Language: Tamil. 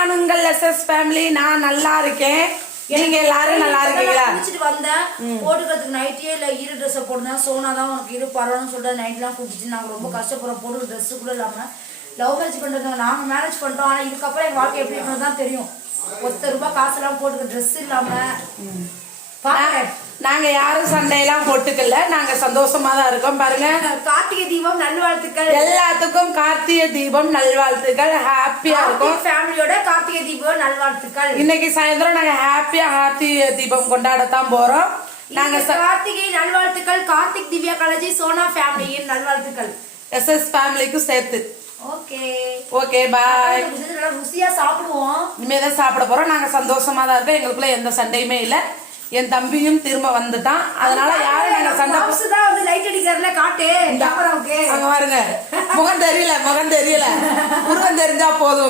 நான் உங்கள் எஸ்எஸ் ஃபேமிலி. நான் நல்லா இருக்கேன். நீங்க எல்லாரும் நல்லா இருக்கீங்களா? குளிச்சிட்டு வந்தேன். போட்டுக்கிறதுக்கு நைட்டே இல்ல ஈர ட்ரெஸ் போடுறேன். சோனா தான் உனக்கு இரு பரவாயில்லன்னு சொல்லிட்டு நைட்லாம் குடிச்சிட்டு நாங்க ரொம்ப கஷ்டப்படுறோம். போடுற ட்ரெஸ் கூட இல்லாம லவ் மேரேஜ் பண்றோம். நாங்க மேரேஜ் பண்றோம். ஆனா இதுக்கப்புறம் எங்க வாழ்க்கை எப்படி இருக்கணும் தான் தெரியும். ₹1 காசு எல்லாம் போட்டுக்க ட்ரெஸ் இல்லாம நாங்க யாரும் சண்டையெல்லாம் போட்டுக்கல. நாங்க சந்தோஷமா தான் இருக்கோம். பாருங்க, கார்த்திகை தீபம் நல்வாழ்த்துக்கள் எல்லாத்துக்கும். கார்த்திகை தீபம் நல்வாழ்த்துக்கள். ஹாப்பியா இருக்கும் ஃபேமிலியோட. கார்த்திகை தீபம் நல்வாழ்த்துக்கள். இன்னைக்கு சாயந்தரம் நாங்க ஹாப்பியா கார்த்திகை தீபம் கொண்டாடத்தான் போறோம். நாங்க கார்த்திகை நல்வாழ்த்துக்கள். கார்த்திக் திவ்யா காலேஜ் சோனா ஃபேமிலியின் நல்வாழ்த்துக்கள். எஸ்எஸ் ஃபேமிலிக்கும் சேர்த்து. Okay okay bye. ருசியா சாப்பிடுவோம். இனிமேதான் சாப்பிட போறோம். நாங்க சந்தோஷமா தான் இருக்கோம். எங்களுக்குள்ள எந்த சண்டையுமே இல்ல. என் தம்பியும் திரும்ப வந்துட்டான். அதனால யாரும் நாங்க சண்டை வந்து லைட் அடிக்கிறதுல காட்டு அங்க பாருங்க. முகம் தெரியல, முகம் தெரியல. உருவம் தெரிஞ்சா போதும்.